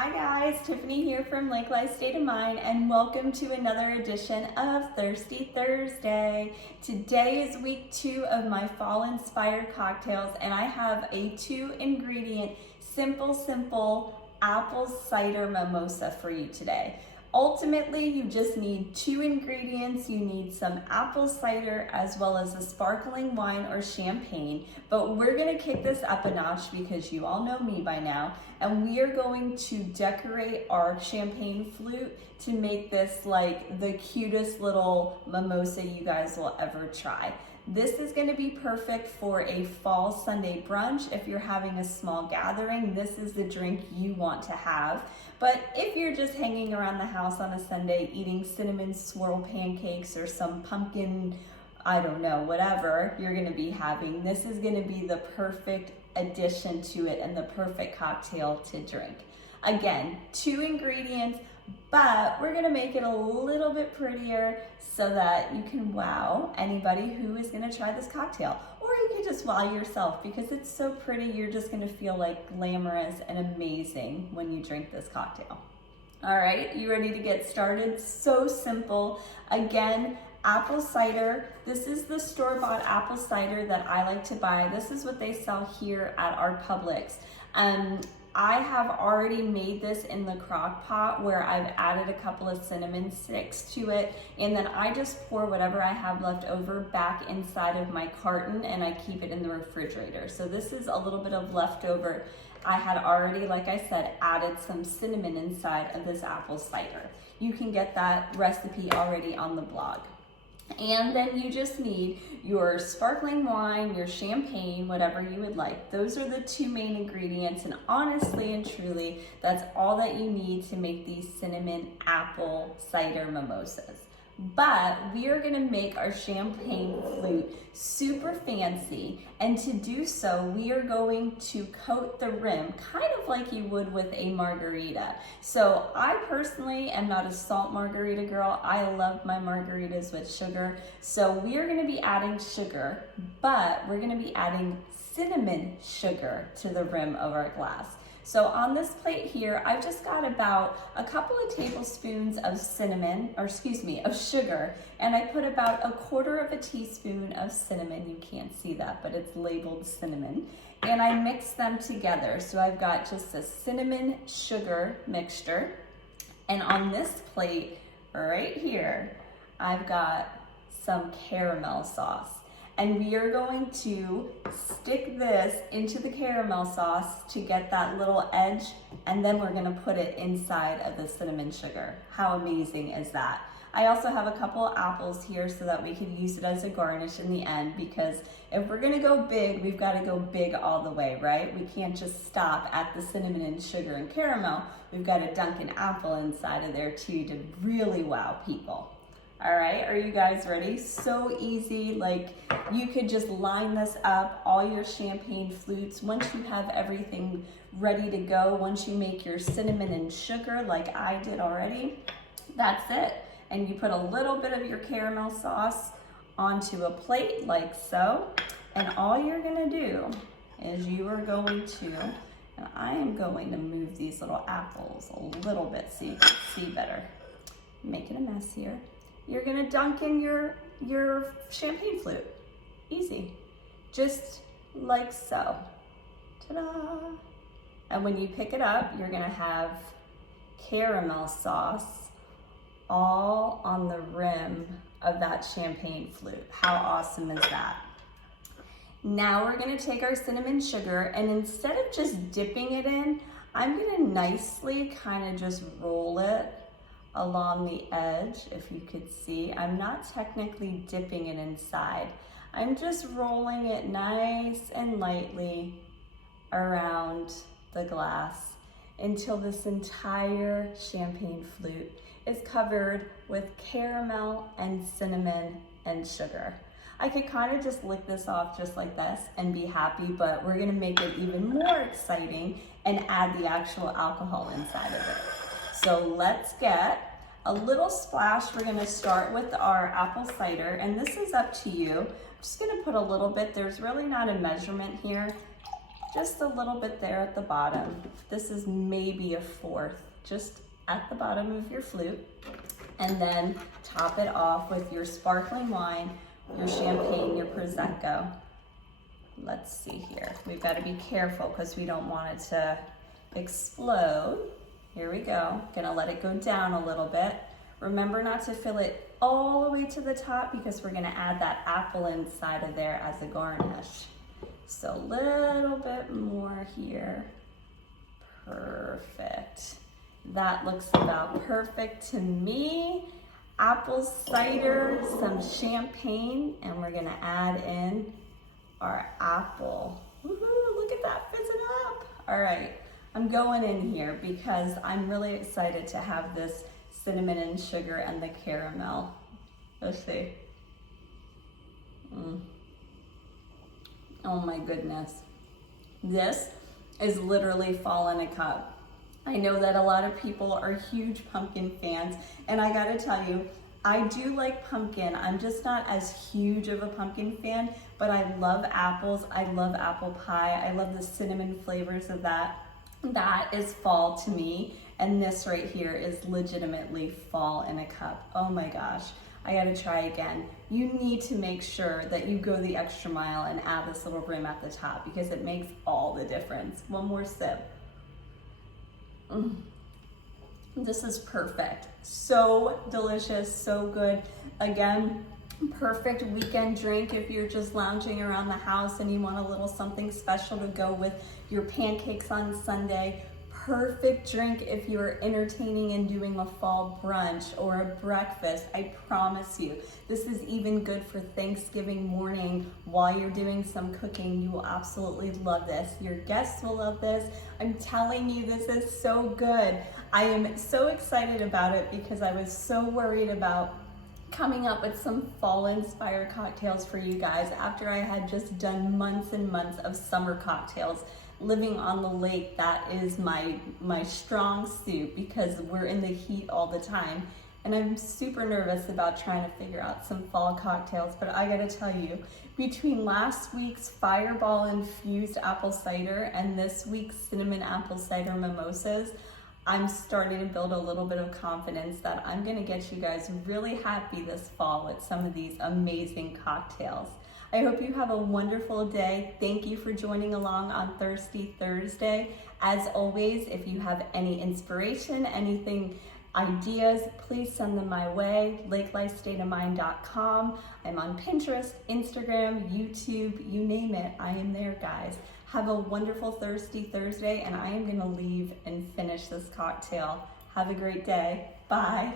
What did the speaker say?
Hi guys, Tiffany here from Lake Life State of Mind, and welcome to another edition of Thirsty Thursday. Today is week 2 of my fall inspired cocktails, and I have a 2-ingredient simple apple cider mimosa for you today. Ultimately, you just need 2 ingredients. You need some apple cider as well as a sparkling wine or champagne. But we're gonna kick this up a notch because you all know me by now. And we are going to decorate our champagne flute to make this like the cutest little mimosa you guys will ever try. This is going to be perfect for a fall Sunday brunch. If you're having a small gathering, this is the drink you want to have. But if you're just hanging around the house on a Sunday eating cinnamon swirl pancakes or some pumpkin, I don't know, whatever you're going to be having, this is going to be the perfect addition to it and the perfect cocktail to drink. Again, 2 ingredients, but we're gonna make it a little bit prettier so that you can wow anybody who is gonna try this cocktail. Or you can just wow yourself because it's so pretty, you're just gonna feel like glamorous and amazing when you drink this cocktail. All right, you ready to get started? So simple. Again, apple cider. This is the store-bought apple cider that I like to buy. This is what they sell here at our Publix. I have already made this in the crock pot where I've added a couple of cinnamon sticks to it, and then I just pour whatever I have left over back inside of my carton and I keep it in the refrigerator. So this is a little bit of leftover. I had already, like I said, added some cinnamon inside of this apple cider. You can get that recipe already on the blog. And then you just need your sparkling wine, your champagne, whatever you would like. Those are the 2 main ingredients, and honestly and truly, that's all that you need to make these cinnamon apple cider mimosas. But we are gonna make our champagne flute super fancy, and to do so, we are going to coat the rim kind of like you would with a margarita. So I personally am not a salt margarita girl. I love my margaritas with sugar. So we are gonna be adding sugar, but we're gonna be adding cinnamon sugar to the rim of our glass. So on this plate here, I've just got about a couple of tablespoons of of sugar, and I put about 1/4 teaspoon of cinnamon. You can't see that, but it's labeled cinnamon. And I mix them together. So I've got just a cinnamon sugar mixture. And on this plate right here, I've got some caramel sauce. And we are going to stick this into the caramel sauce to get that little edge, and then we're gonna put it inside of the cinnamon sugar. How amazing is that? I also have a couple of apples here so that we can use it as a garnish in the end, because if we're gonna go big, we've gotta go big all the way, right? We can't just stop at the cinnamon and sugar and caramel. We've gotta dunk an apple inside of there too to really wow people. All right, are you guys ready? So easy, like you could just line this up, all your champagne flutes. Once you have everything ready to go, once you make your cinnamon and sugar like I did already, that's it. And you put a little bit of your caramel sauce onto a plate like so. And all you're gonna do is you are going to, and I am going to move these little apples a little bit so you can see better. Making a mess here. You're gonna dunk in your champagne flute. Easy, just like so. Ta-da! And when you pick it up, you're gonna have caramel sauce all on the rim of that champagne flute. How awesome is that? Now we're gonna take our cinnamon sugar, and instead of just dipping it in, I'm gonna nicely kind of just roll it along the edge. If you could see, I'm not technically dipping it inside. I'm just rolling it nice and lightly around the glass until this entire champagne flute is covered with caramel and cinnamon and sugar. I could kind of just lick this off just like this and be happy, but we're gonna make it even more exciting and add the actual alcohol inside of it. So let's get a little splash. We're gonna start with our apple cider, and this is up to you. I'm just gonna put a little bit. There's really not a measurement here. just a little bit there at the bottom. This is maybe a fourth, just at the bottom of your flute. And then top it off with your sparkling wine, your champagne, your Prosecco. Let's see here. We've got to be careful because we don't want it to explode. Here we go. Gonna let it go down a little bit. Remember not to fill it all the way to the top because we're gonna add that apple inside of there as a garnish. So a little bit more here. Perfect. That looks about perfect to me. Apple cider, some champagne, and we're gonna add in our apple. Woohoo, look at that fizzing up. All right, I'm going in here because I'm really excited to have this cinnamon and sugar and the caramel. Let's see. Oh my goodness. This is literally fall in a cup. I know that a lot of people are huge pumpkin fans, and I gotta tell you, I do like pumpkin. I'm just not as huge of a pumpkin fan, but I love apples. I love apple pie. I love the cinnamon flavors of that. That is fall to me, and this right here is legitimately fall in a cup. Oh my gosh, I gotta try again. You need to make sure that you go the extra mile and add this little rim at the top because it makes all the difference. One more sip. This is perfect. So delicious, so good. Again, perfect weekend drink if you're just lounging around the house and you want a little something special to go with your pancakes on Sunday. Perfect drink if you're entertaining and doing a fall brunch or a breakfast. I promise you, this is even good for Thanksgiving morning while you're doing some cooking. You will absolutely love this. Your guests will love this. I'm telling you, this is so good. I am so excited about it because I was so worried about coming up with some fall-inspired cocktails for you guys after I had just done months and months of summer cocktails. Living on the lake, that is my strong suit because we're in the heat all the time. And I'm super nervous about trying to figure out some fall cocktails, but I gotta tell you, between last week's Fireball infused apple cider and this week's cinnamon apple cider mimosas, I'm starting to build a little bit of confidence that I'm gonna get you guys really happy this fall with some of these amazing cocktails. I hope you have a wonderful day. Thank you for joining along on Thirsty Thursday. As always, if you have any inspiration, anything, ideas, please send them my way, lakelifestateofmind.com. I'm on Pinterest, Instagram, YouTube, you name it, I am there, guys. Have a wonderful Thirsty Thursday, and I am gonna leave and finish this cocktail. Have a great day. Bye.